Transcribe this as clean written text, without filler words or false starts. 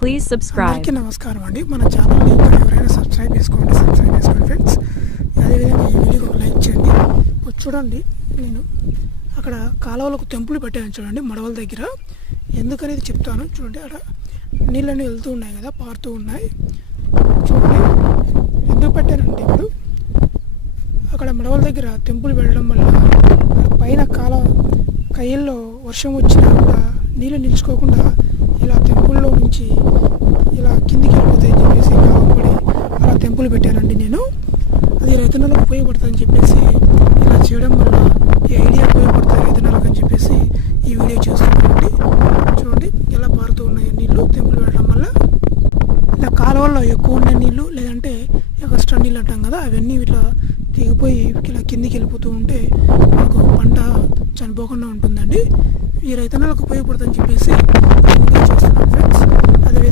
Please subscribe. అందరికీ నమస్కారం అండి. మన ఛానల్ని ఇంకా ఎవరైనా సబ్స్క్రైబ్ చేసుకోండి ఫ్రెండ్స్. అదేవిధంగా ఈ వీడియోకి ఒక లైక్ చేయండి. ఇప్పుడు చూడండి, నేను అక్కడ కాలువలకు తెంపులు పెట్టాను చూడండి, మడవల దగ్గర. ఎందుకనేది చెప్తాను చూడండి. అక్కడ నీళ్ళన్నీ వెళ్తూ ఉన్నాయి కదా, పారుతూ ఉన్నాయి చూడండి. ఎందుకు పెట్టానంటే, ఇప్పుడు అక్కడ మడవల దగ్గర తెంపులు పెట్టడం వల్ల పైన కయ్యల్లో వర్షం వచ్చినా కూడా నీళ్ళు నిలుచుకోకుండా ఇలా తెంపుల్లో నుంచి ఇలా కిందికి వెళ్ళిపోతాయని చెప్పేసి కావపడి అలా తెంపులు పెట్టానండి నేను. అది రైతన్నలకు ఉపయోగపడుతుందని చెప్పేసి ఇలా చేయడం వల్ల ఈ ఐడియా ఉపయోగపడుతుంది రైతన్నలకు అని చెప్పేసి ఈ వీడియో చేస్తున్నానండి. చూడండి ఎలా పారుతూ ఉన్నాయి నీళ్ళు తెంపులు పెట్టడం వల్ల. ఇలా కాలువల్లో ఎక్కువ ఉన్న నీళ్ళు, లేదంటే ఎక్స్ట్రా నీళ్ళు అంటాం కదా, అవన్నీ ఇట్లా దిగిపోయి ఇలా కిందికి వెళ్ళిపోతూ ఉంటే మనకు పంట చనిపోకుండా ఉంటుందండి. ఈ రైతన్నలకు ఉపయోగపడుతుందని చెప్పేసి చేస్తున్నాను ఫ్రెండ్స్.